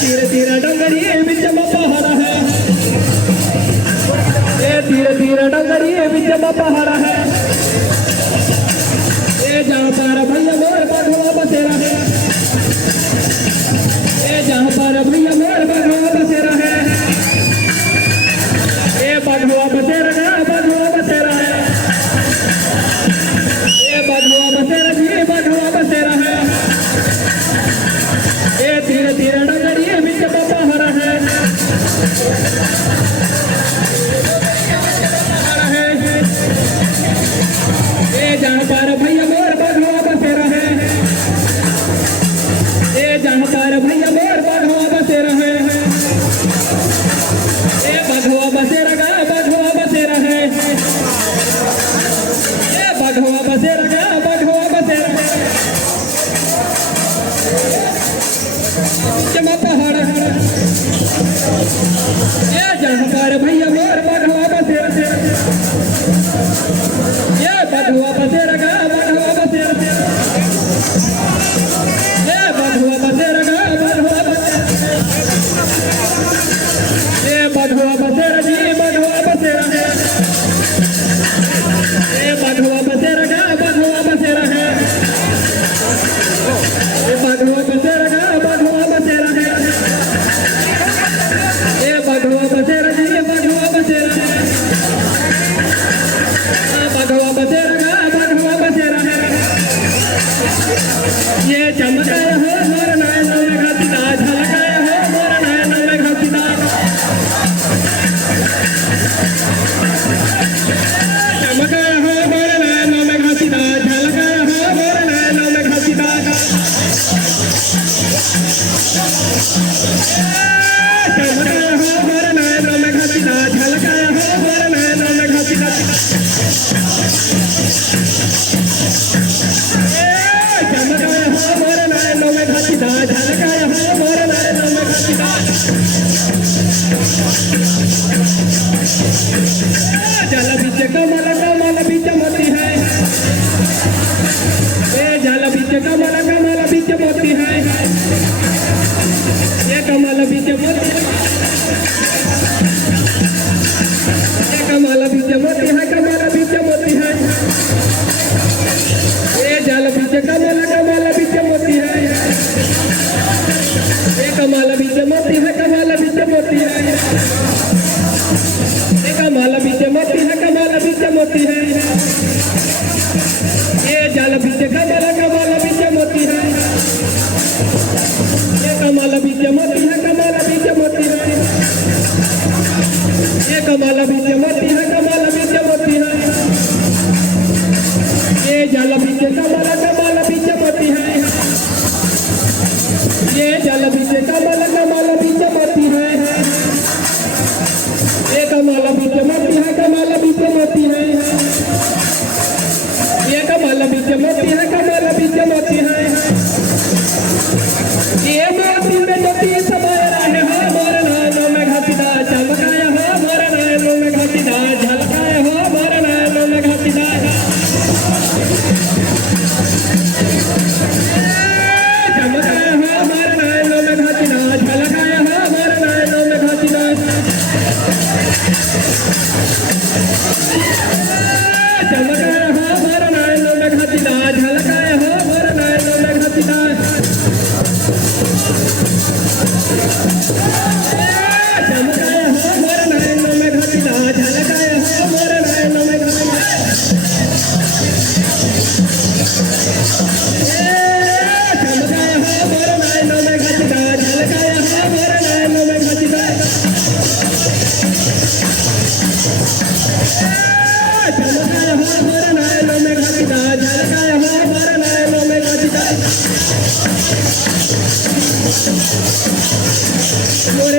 धीरे धीरे डंगरी बिच पहाड़ा है, धीरे धीरे डंगरी बिच पहाड़ा है। ये जहाँ पर भैया मोर बधवा बसेरा है, ये जहाँ पर भैया मोर बधवा बसेरा है। ये बधवा बसेरा है, बधवा बसेरा है। ये बधवा बसेरा जी, बधवा बसेरा है। ये धीरे धीरे डंगरी बिच पहाड़ा है, ये जहाँ पर भैया मोर बधवा बसेरा है, ये जहाँ पर भैया मोर बधवा बसेरा है। ये बधवा बसेरा गा, बधवा बसेरा है। ये बधवा बसेरा गा, बधवा बसेरा है। जमा पहाड़ है, ये जहाँ पर भैया मोर बधवा बसेरा है। ये बधवा बसेरा गा, बधवा बसेरा है। ये बधवा बसेरा गा, बधवा बसेरा है। ये बधवा बसेरा जी, बधवा बसेरा है। ये बधवा बसेरा गा, बधवा बसेरा है। ये बधवा बसेरा गा, बधवा बसेरा है। ये बधवा बसेरा जी, बधवा बसेरा है। बधवा बसेरा गा, बधवा बसेरा है। ये चमकाया हो मोर नयनों में घसीटा, झलकाया हो मोर नयनों में घसीटा। चमकाया हो मोर नयनों में घसीटा, झलकाया हो मोर नयनों में घसीटा। चमकाया हो मोर नयनों में घसीटा, झलकाया हो मोर नयनों में घसीटा। चमकाया हो मोर नयनों में घसीटा, झलकाया हो मोर नयनों में घसीटा। जल बीच कमल कमल बीच मोती है, ये जल बीच कमल कमल बीच मोती है। ये कमल बीच मोती है, ये कमल बीच मोती है, कमल बीच मोती है। ये जल बीच कमल कमल बीच मोती है। ये कमल बीच मोती है, कमल बीच मोती है। ये कमल बीच मोती है, कमल बीच मोती है। ये जल बीच कमल कमल बीच मोती है। ये कमल बीच मोती है, कमल बीच मोती है। ये कमल बीच मोती है, कमल बीच मोती है। ये जल बीच कमल कमल बीच मोती है। ये जल बीच कमल कमल बीच मोती है। ये कमल बीच मोती है, कमल बीच मोती है। ये कमल बीच मोती है, कमल बीच मोती है। ये मोती में मोती समाया है, हो मोर नयनों में घसीटा। चमकाया हो मोर नयनों में घसीटा, झलकाया हो मोर नयनों में घसीटा। चमकाया हो मोर नयनों में घसीटा, झलकाया हो मोर नयनों में घसीटा। चमकाया हो मोर नयनों में घसीटा, झलकाया हो मोर नयनों में घसीटा। चमकाया हो मोर नयनों में घसीटा, झलकाया हो मोर नयनों में घसीटा। चमकाया हो मोर नयनों में घसीटा, झलकाया हो मोर नयनों में घसीटा। चमकाया हो मोर नयनों में घसीटा, झलकाया हो मोर नयनों में घसीटा। मोर